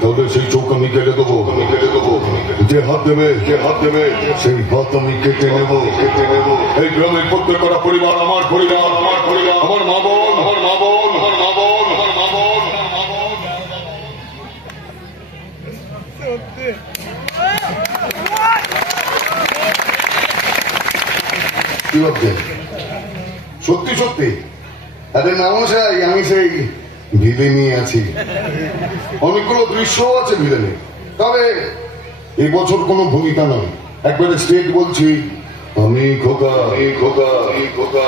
তাহলে সেই চোখ আমি কেটে দেবো। আমি কেটে দেবো যে হাত দেবে, যে হাত দেবে, সেই হাত আমি কেটে নেব। কেটে নেব এই গ্রামের প্রত্যেকটা পরিবার, আমার পরিবার আমার পরিবার, আমার মা বোন, আমার মা বোন, আমার মা বোন, আমার মা বোন সত্যি সত্যি? আরে নামশাই আমি সেই ভিলেনি আছি। অনেকগুলো দৃশ্য আছে ভিলেনে। তবে এই বছর কোনো ভূমিকা নয়। একবারে স্টেট বলছি, আমি খোকা আমি খোকা আমি খোকা।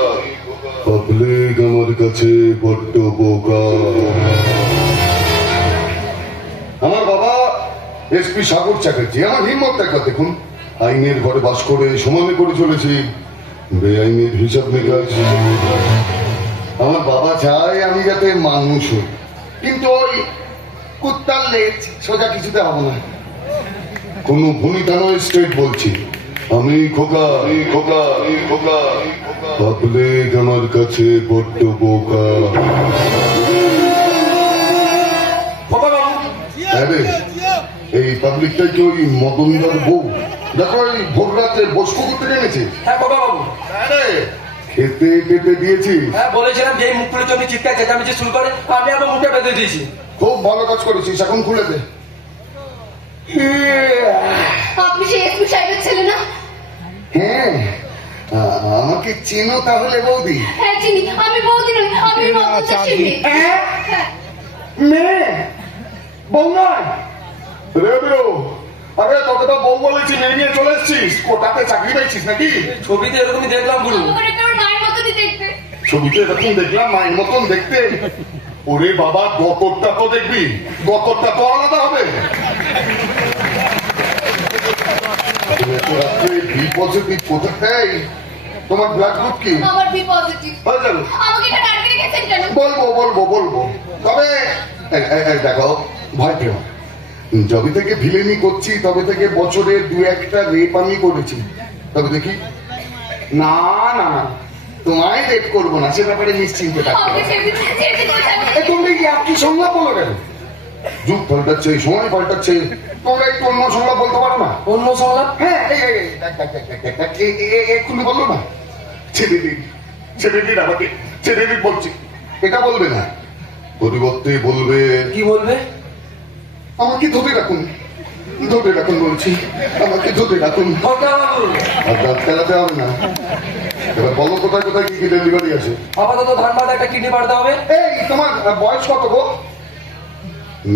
পাবলিক আমার কাছে বড্ড বোকা। আমার বাবা এসপি সাগর চ্যাটার্জি, আমার হিম্মত একটা দেখুন, আইনের ঘরে বাস করে সমানে করে চলেছি। বেআইনের হিসাব নিকাশ। আমার বাবা চায় আমি যাতে মানুষ হই। কিন্তু ওই কুত্তার লেজ সোজা কিছুতে হব না। কোনো ভূমিকা নয় স্টেট বলছি। আমি খোকা আমি খোকা আমি খোকা। পাবলিক আমার কাছে বড্ড বোকা। হ্যাঁ এই পাবলিকটা কি ওই মদনদার বউ। দেখো ওই ভোর রাতে বসকু করতে জেনেছে হ্যাঁ খোকা বাবু। খেতে পেতে দিয়েছি। হ্যাঁ বলেছিলাম যে মুখ খুলে চোখে চিৎকার চেঁচামেচি শুরু করে আমি আমার মুখে বেঁধে দিয়েছি। খুব ভালো কাজ করেছিস এখন খুলে দে। আপনি সেই এসপি সাহেবের ছেলে না? হ্যাঁ আমাকে চেনো তাহলে বৌদি। হ্যাঁ চিনি। আমি বৌদি নই আমি মমতা চাষি মেয়ে। হ্যাঁ? মেয়ে? বউ নয়? রেডিও আরে তোকে তো বউ বলেছি মেয়ে নিয়ে চলে এসছিস। কোটাতে চাকরি পেয়েছিস নাকি? ছবিতে এরকমই দেখলাম গুরু ছবিতে এরকম দেখলাম মায়ের মতন দেখতে ওরে বাবা গতরটা তো দেখবি গতরটা তো আলাদা হবে। তুমি এত রাত্রে বি পজিটিভ কোথায় তোমার ব্লাড গ্রুপ কি? আমার বি পজিটিভ হয়ে যাবে। আমাকে এটা আটকে রেখেছেন কেন? বলব বলব বলব। তবে দেখো ভয় পেও যবে থেকে ভিলেনি করছি তবে থেকে বছরে দু একটা রেপ আমি করেছি। তবে দেখি। না না না। তোমায় রেপ করব না সে ব্যাপারে নিশ্চিন্তে তুমি কি সংলাপ বলো কেন? যুগ পাল্টাচ্ছে সময় পাল্টাচ্ছে তোমরা একটু অন্য সংলাপ বলতে পারো না? অন্য সংলাপ? হ্যাঁ এক্ষুনি বলল না। ছেড়ে দিন ছেড়ে দিন আমাকে ছেড়ে দিন বলছি এটা বলবে না। পরিবর্তে বলবে কি বলবে? আমাকে ধরে রাখুন ধরে রাখুন বলছি আমাকে ধরে রাখুন। দাঁত খেলাতে হবে না। এবার বলো কোথায় কোথায় কি কি ডেলিভারি আছে? আপাতত ধানবাদ একটা কিডনি পাঠাতে হবে। এই তোমার বয়স কত গো?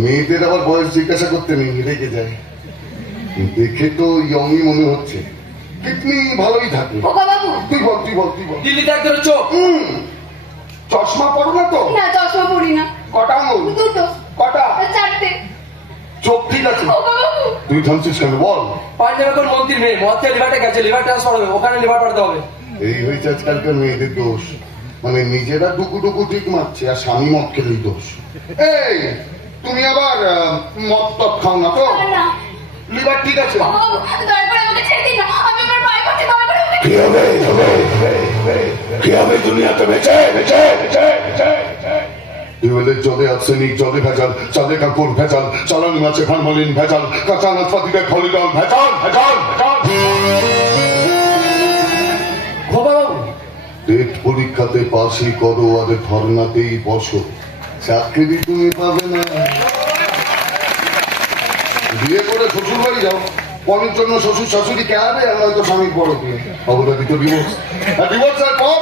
মেয়েদের আবার বয়স জিজ্ঞাসা করতে নেই রেগে যায়। দেখে তো ইয়ংই মনে হচ্ছে। কিডনি ভালোই থাকে। তুই বল তুই বল তুই বল। দিল্লিতে এক ধরে চোখ। হুম, চশমা পড়ো না তো? না চশমা পড়ি না। কটা আঙুল? দুটো। কটা? চারটে। চোখ ঠিক আছে? তুই থামছিস কেন? বল। পাঞ্জাবে কোন মন্ত্রীর মেয়ে মদ লিভারটা গেছে লিভার ট্রান্সফার হবে ওখানে লিভার পাঠাতে হবে। এই হয়েছে আজকালকার মেয়েদের দোষ। মানে নিজেরা ডুকু ডুকু ঠিক মারছে আর স্বামী মদ খেলেই দোষ। এই তুমি আবার মদ টদ খাও না তো? লিভার ঠিক আছে? কি হবে? কি হবে? দুনিয়াতে বেঁচে বেঁচে বেঁচে বেঁচে জলে আর্সেনিক জলে ভেজাল চালে কাপড় ভেজাল চালানি মাছে ফরমালিন ভেজাল কাঁচা ফলিডল ভেজাল ভেজাল ভেজাল। টেট পরীক্ষাতে পাশই করো আর ধর্নাতেই বসো। চাকরি তুমি পাবে না। বিয়ে করে শ্বশুর বাড়ি যাও। পরের জন্য শ্বশুর শাশুড়ি কে আর হয়তো স্বামীর বড় বিয়ে অবদাদি তো ডিভোর্স ডিভোর্সের পর?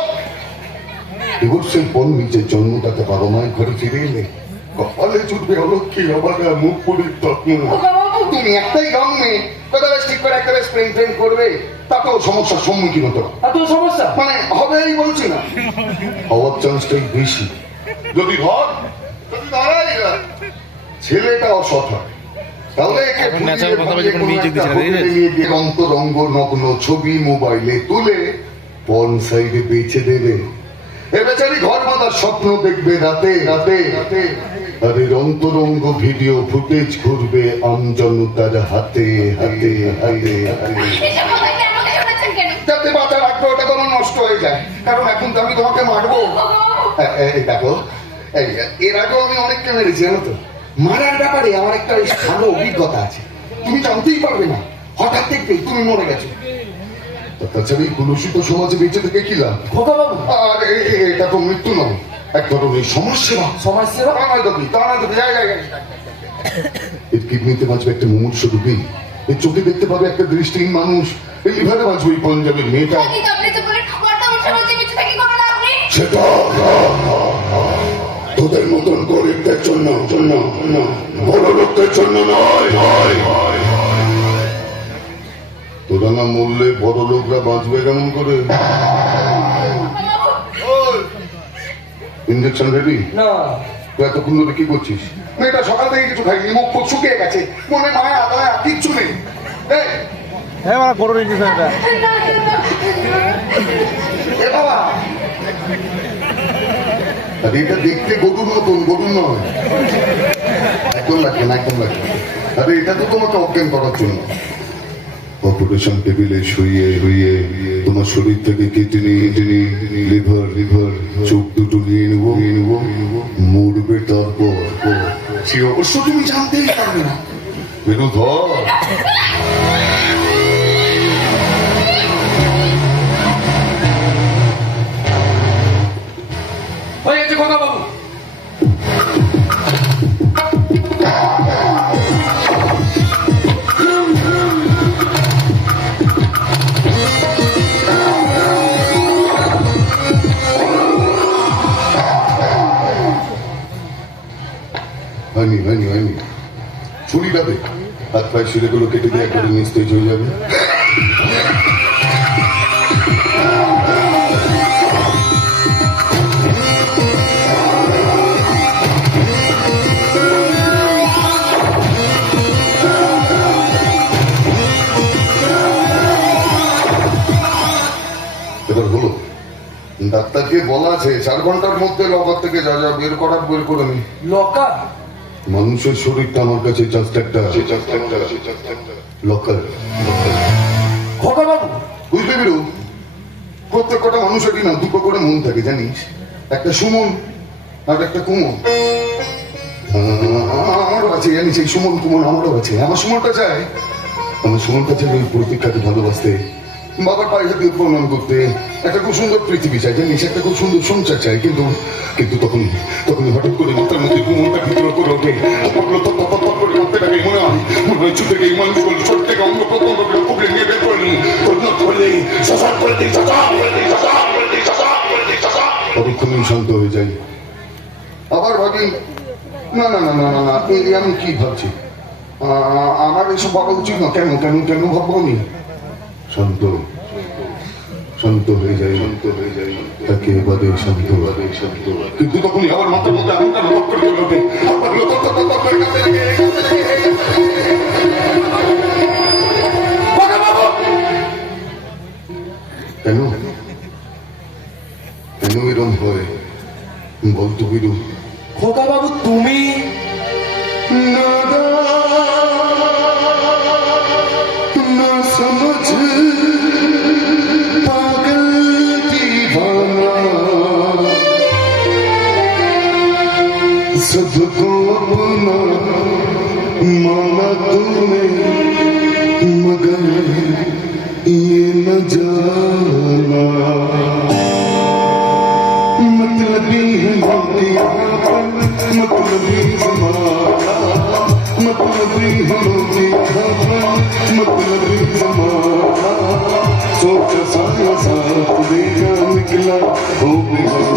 ডিভোর্সের পর নিজের জন্মদাতা বাবা মায়ের ঘরে ফিরে এলে কপালে জুটবে হলো কি মুখ পুরীর তুমি একটাই গান মেয়ে কথা বেশ ঠিক করে, একটা বেশ প্রেম প্রেম করবে। তাতেও সমস্যার সম্মুখীন হতে হবে। এত সমস্যা? মানে হবেই বলছি না। হওয়ার চান্সটাই বেশি। যদি ধর যদি ধরাই ছেলেটা অসৎ হয়। তাহলে একে এখন ন্যাচারাল কথা বলছে, কোনো music দিচ্ছে না, হোটেলে বুঝলি? নিয়ে গিয়ে অন্তরঙ্গ নগ্ন ছবি মোবাইলে তুলে পন সাইডে বেঁচে দেবে। এ বেচারি ঘর বাঁধার স্বপ্ন দেখবে রাতে রাতে রাতে। আর এর অন্তরঙ্গ ভিডিও ফুটেজ ঘুরবে আমজনতার হাতে হাতে হাতে হাতে। যাতে বাঁচার আগ্রহটা তোমার নষ্ট হয়ে যায়। কারণ এখন তো আমি তোমাকে মারবো। এই দেখো এই এর আগেও আমি অনেককে মেরেছি জানো তো? মারার ব্যাপারে আমার একটা ভালো অভিজ্ঞতা আছে। তুমি জানতেই পারবে না। হঠাৎ দেখতেই তুমি মরে গেছো। তাছাড়া এই কলুষিত সমাজে বেঁচে থেকে কি লাভ? খোকা আর এ- এ- এটা তো মৃত্যু নয়। এক ধরনের সমস্যা সমাজ সেবা তা নয় তো কি, তা নয় তো কি, যাই, যাই, যাই। এর কিডনিতে বাঁচবে একটা মুমূর্ষ রূপী এর চোখে দেখতে পাবে একটা দৃষ্টিহীন মানুষ। এই লিভারে বাঁচবে ওই পাঞ্জাবের মেয়েটা। সেটা তোদের মতন গরিবদের জন্য জন্য বড় লোকদের জন্য নয় নয় নয়। তোরা না মরলে বড় লোকরা বাঁচবে কেমন করে? ইঞ্জেকশন রেডি না। তুই এতক্ষণ ধরে কি করছিস? মেয়েটা সকাল থেকে কিছু খাইনি মুখ ফুক শুকিয়ে গেছে। মনে মায়া দয়া কিচ্ছু নেই। এই, হ্যাঁ মানে করো ইঞ্জেকশনটা এ এটা দেখতে গরুর মতন গরুর নয়। একদম লাগবে না একদম লাগবে আরে এটা তো তোমাকে অজ্ঞান করার জন্য। অপারেশন টেবিলে শুয়ে শুয়ে তোমার শরীর থেকে কিডনি কিডনি লিভার লিভার চোখ দুটো নিয়ে নেব নিয়ে নেব মরবে তারপর। সে অবশ্য তুমি জানতেই পারবে না। বেরো ধর। খোকা বাবু হয়নি হয়নি হয়নি। ছুরিটা দে হাত পায়ে শিরেগুলো কেটে দিয়ে একবারে নিস্তেজ হয়ে যাবে। হলো। ডাক্তারকে বলা আছে চার ঘণ্টার মধ্যে লকার থেকে যা যা বের করার বের করে নি। লকার মানুষের শরীরটা আমার কাছে জাস্ট একটা লকার খোকা বাবু বুঝতে পেরো প্রত্যেক কটা মানুষেরই না দুটো করে মন থাকে জানিস? একটা সুমন আর একটা কুমন। আমারও আছে জানিস এই সুমন কুমন আমারও আছে। আমার সুমনটা চায় আমার সুমনটা চাই ওই প্রতীক্ষাকে ভালোবাসতে। বাবার পায়ে হাতে প্রণাম করতে। একটা খুব সুন্দর পৃথিবী চাই জানিস? একটা খুব সুন্দর সংসার চাই কিন্তু কিন্তু তখন তখন হঠাৎ করে মাথার মধ্যে কুমনটা ভিতরে করে ওঠে। তপ তপ করে মনে হয়। মনে হয় চুপ থেকে এই মানুষগুলো ছোট থেকে অঙ্গ প্রত্যঙ্গ কুবলে নিয়ে বের করে নি পরিণত করে করে দিই শাসন করে দিই শাসন করে দিই শাসন করে দিই শাসন ততক্ষণেই শান্ত হয়ে যাই। আবার ভাবি না না না না না আমি কি ভাবছি? আহ, আমার এসব ভাবা উচিত না। কেন কেন কেন ভাববো আমি? শান্ত শান্ত হয়ে যাই শান্ত হয়ে যাই তাকে বাদে শান্ত বাদে শান্ত কিন্তু মধ্যে আমার কেন কেন এরম হয় বলতো বিরু খোকা বাবু তুমি না না सबको अपना माना तूने मगर ये न जाना मतलबी है मतलबी जमाना मतलबी है मोतियापन मतलबी जमाना सोच देगा निकला हो बेगाना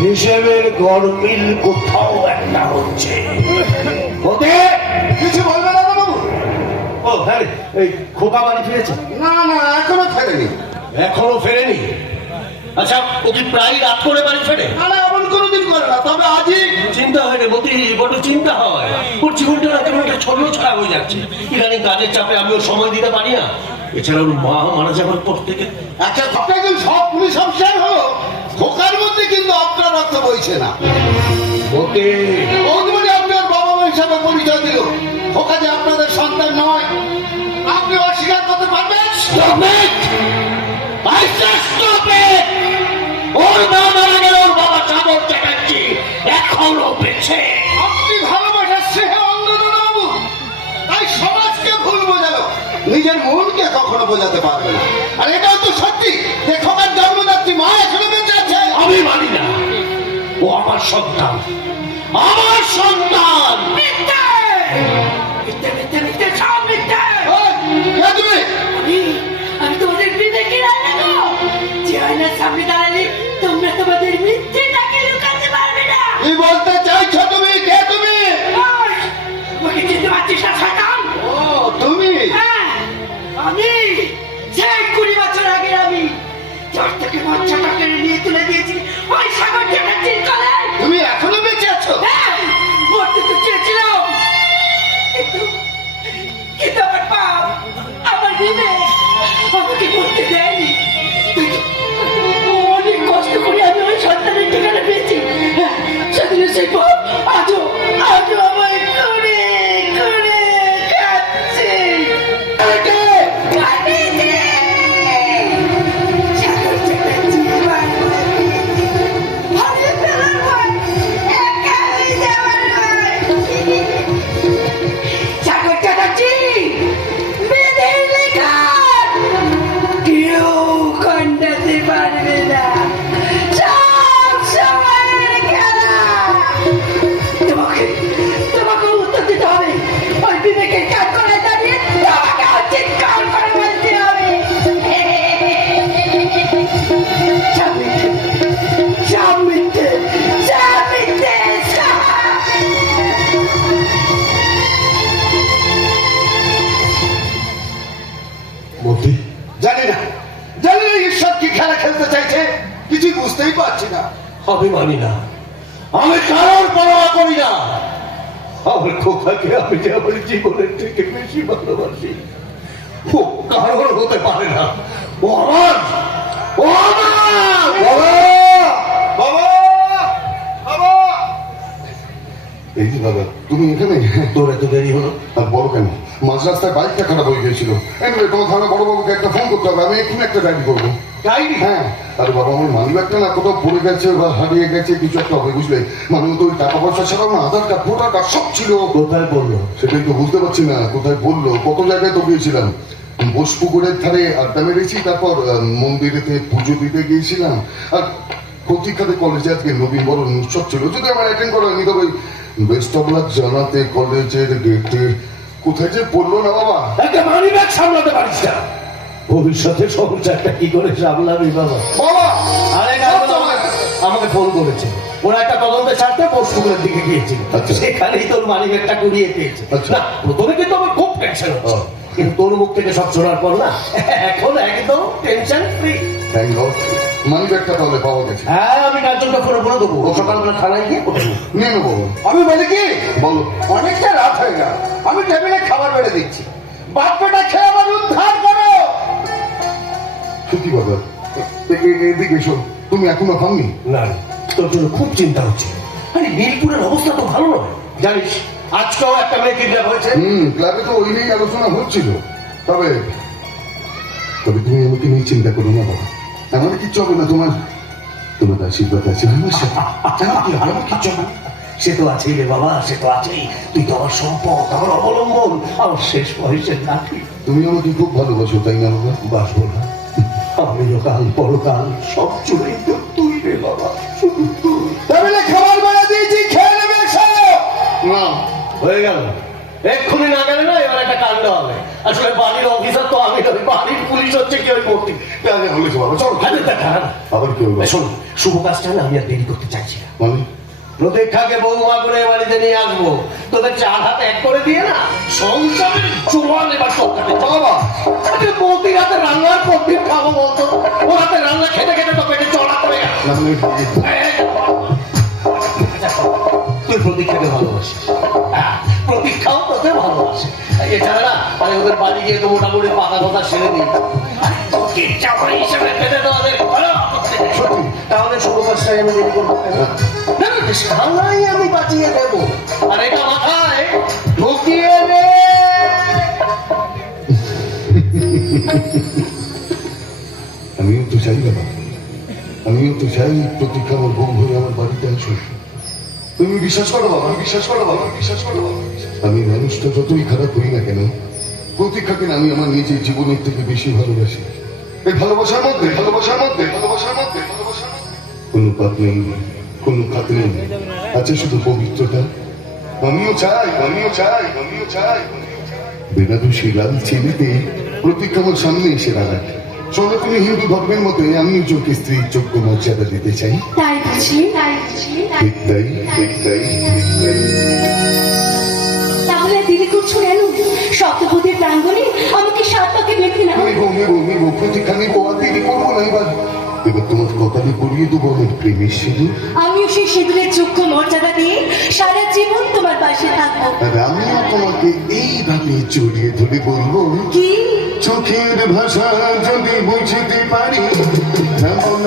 হিসেবের গরমিল কোথাও একটা হচ্ছে। কিছু বলবে না বাবু? ও হ্যাঁ এই খোকা বাড়ি ফিরেছে। না না এখনও ফেরেনি। এখনও ফেরেনি? আচ্ছা ও কি প্রায় রাত করে বাড়ি ফেরে? না এমন কোনোদিন করে না তবে আজই চিন্তা হয় রে মতি বড় চিন্তা হয়। ওর জীবনটা হয়ে যাচ্ছে। ইদানিং কাজের চাপে আমিও সময় দিতে পারি না। এছাড়া ওর মা মারা যাওয়ার পর থেকে আচ্ছা সব পুলিশ অফিসার হলো। খোকার মধ্যে কিন্তু আপনার রক্ত বইছে না। ওকে। আপনার বাবা মা হিসাবে পরিচয় দিল। খোকা যে আপনাদের সন্তান নয়। আপনি অস্বীকার করতে পারবেন! ওর গেল ওর বাবা চাদর এখনও বেঁচে। আপনি ভালোবাসার স্নেহে তাই সমাজকে ভুল বোঝালো। নিজের মনকে কখনো বোঝাতে পারবে না। আর এটাও তো সত্যি যে খোকার জন্মদাত্রী মা এখনও বেঁচে আমি মানি না। ও আমার সন্তান। আমার সন্তান! আমি তোমাদের বিবেকে রাখব চেয়ারের সামনে দাঁড়ালে তোমরা তোমাদের আমি মানি না আমি কারোর পরোয়া করি না। আমার খোকাকে আমি আমার জীবনের থেকে বেশি ভালোবাসি। ও কারোর হতে পারে না। ও আমার। ও আমার। এই দাদা তুমি এখানে? তোর এত দেরি হলো? আর বড় কেন? মাঝ রাস্তায় বাইকটা খারাপ হয়ে গিয়েছিল। এনিওয়ে তোমার ধারণা বড় বাবুকে একটা ফোন করতে হবে। আমি এক্ষুনি একটা ডায়েরি করব। হ্যাঁ। আরে বাবা আমার মানি ব্যাগটা না কোথাও পড়ে গেছে বা হারিয়ে গেছে কিছু একটা হবে বুঝলে? মানে তো ওই টাকা পয়সা ছাড়াও না আধার কার্ড ভোটার কার্ড সব ছিল। কোথায় বলল? সেটাই তো বুঝতে পারছি না কোথায় বলল? কত জায়গায় তো গিয়েছিলাম? বোসপুকুরের ধারে আড্ডা মেরেছি তারপর মন্দিরেতে পুজো দিতে গিয়েছিলাম। আর প্রতীক্ষাতে কলেজে আজকে নবীন বড় উৎসব ছিল। যদি আমার অ্যাটেন্ড করা হয়নি তবে বেস্ট অফ লাক জানাতে কলেজের গেটে কোথায় যে পড়ল না বাবা? একটা মানি ব্যাগ সামলাতে পারিস না। ভবিষ্যতে সংসারটা কি করে সামলাবি বাবা? আরে আমাকে ফোন করেছে। ওরা একটা তদন্তে ছাড়তে পশ্চিমের দিকে গিয়েছিল। আচ্ছা। সেখানেই তোর মানি ব্যাগটা কুড়িয়ে পেয়েছে। আচ্ছা। না প্রথমে কিন্তু আমার খুব টেনশন কিন্তু তোর মুখ থেকে সব শোনার পর না এখন একদম tension free thank God money ব্যাগটা তাহলে পাওয়া গেছে। হ্যাঁ আমি কার্যটা করে বলে দেবো। ও সকালবেলা থানায় গিয়ে নিয়ে নেব আমি বলি কি? বলো। অনেকটা রাত হয়ে গেল। আমি টেবিলে খাবার বেড়ে দিচ্ছি। বাপ্পাটা খেয়ে আমার উদ্ধার সত্যি এদিকে এসো। তুমি এখনও না তোর জন্য খুব চিন্তা হচ্ছে। আরে অবস্থা তো ভালো নয়। জানিস আজকেও একটা মেয়ে কিডন্যাপ হয়েছে। হুম ক্লাবে তো ওই নিয়েই আলোচনা হচ্ছিল। তবে তবে তুমি আমাকে নিয়ে চিন্তা করো না বাবা। কিচ্ছু হবে না তোমার তোমার আশীর্বাদ আছে আমার সাথে? আমার কি হবে? আমার কিচ্ছু হবে সে তো আছেই রে বাবা সে তো আছেই। তুই তো আমার সম্পদ আমার অবলম্বন আমার শেষ বয়সের লাঠি। তুমি আমাকে খুব ভালোবাসো তাই না বাবা? বাসবো না। আমি কাল পরকাল সব চুরি তুই রে বাবা শুধু তুই। টেবিলে খাবার বেড়া দিয়েছি খেয়ে নেবে না হয়ে গেল। এক্ষুনি না গেলে না এবার একটা কাণ্ড হবে। আসলে বাড়ির অফিসার তো আমি নই বাড়ির পুলিশ হচ্ছে কেউ ভর্তি যা যা বলেছ বাবা চলো। দেখা। আবার কি শোন শুভ কাজটা না আমি আর দেরি করতে চাইছি না। মানে? প্রতীক্ষাকে বৌমা করে বাড়িতে নিয়ে আসব। তোদের চার হাতে এক করে দিয়ে না সংসারের জোয়ান এবার চৌকাতে বাবা বৌদির হাতে রান্নার প্রদীপ খাব বলতো। ওর হাতে রান্না খেতে খেতে তো পেটে চড়া পড়ে গেল। মানে তুই প্রতীক্ষাকে ভালোবাসিস। হ্যাঁ, প্রতীক্ষাও তোকে ভালোবাসে। এছাড়া না মানে ওদের বাড়ি গিয়ে তো মোটামুটি পাকা কথা সেরে দিই। তোকে জামাই হিসেবে পেতে তো ওদের সত্যি? তাহলে শুভ কাজটাই আমি দেরি করব সামলাই আমি বাঁচিয়ে দেবো। আর এটা মাথায় ঢুকিয়ে দে। আমিও তো চাই বাবা আমিও তো চাই প্রতীক্ষা আমার বউ হয়ে আমার বাড়িতে আসো তুমি বিশ্বাস করো বাবা বিশ্বাস করো বাবা বিশ্বাস করো বাবা আমি মানুষটা যতই খারাপ করি না কেন প্রতীক্ষাকে আমি আমার নিজের জীবনের থেকে বেশি ভালোবাসি। এই ভালোবাসার মধ্যে ভালোবাসার মধ্যে ভালোবাসার মধ্যে ভালোবাসার মধ্যে। কোনো পাপ নেই কোনো খাত নেই। আছে শুধু পবিত্রতা? আমিও চাই আমিও চাই আমিও চাই। বেনাদোষী লাল ছেলেতে প্রতীক্ষা আমার সামনে এসে দাঁড়ায়। সনাতনী হিন্দু ধর্মের মতে আমিও চোখে স্ত্রীর যোগ্য মর্যাদা দিতে চাই। তাই বুঝি তাই বুঝি ঠিক তাই ঠিক তাই তাহলে দেরি করছ কেন? সপ্তপদীর প্রাঙ্গণে আমাকে সাত পাকে বেঁধে নেব প্রতীক্ষা নেব আর দেরি করব না এবার। এবার তোমার কপালে পরিয়ে দেবো আমার প্রেমের সিঁদুর। আমিও সেই সিঁদুরের যোগ্য মর্যাদা দিয়ে সারা জীবন তোমার পাশে থাকব। আর আমিও তোমাকে এইভাবে জড়িয়ে ধরে বলব কি? চোখের ভাষা যদি বুঝতে পারি এমন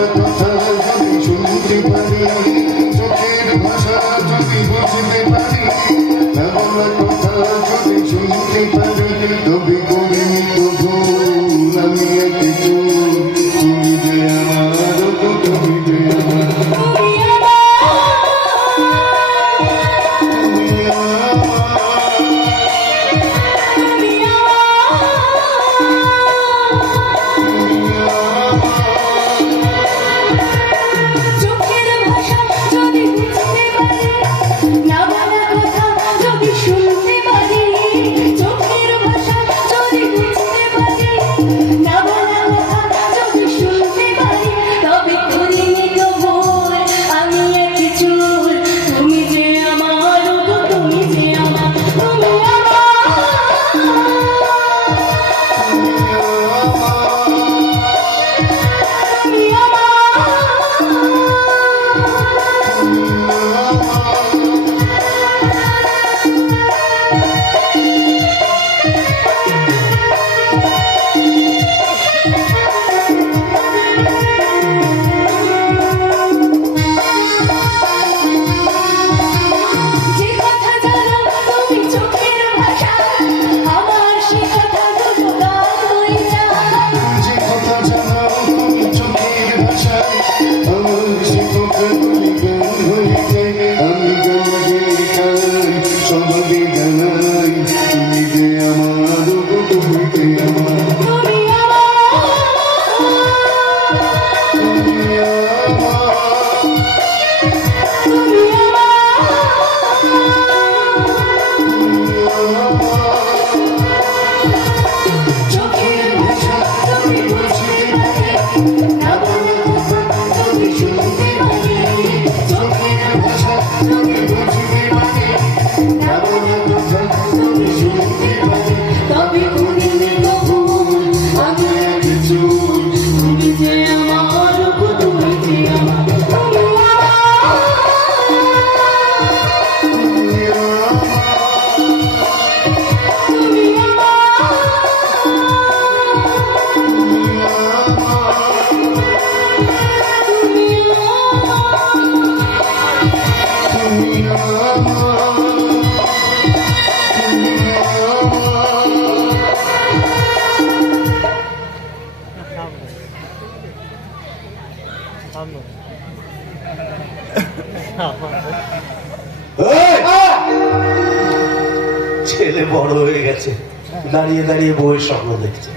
দাঁড়িয়ে দাঁড়িয়ে বউয়ের স্বপ্ন দেখছে।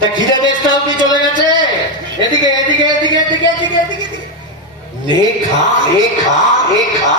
তা খিদে বেশটা অব্দি চলে গেছে? এদিকে এদিকে এদিকে এদিকে এদিকে এদিকে। নে খা এ খা এ খা।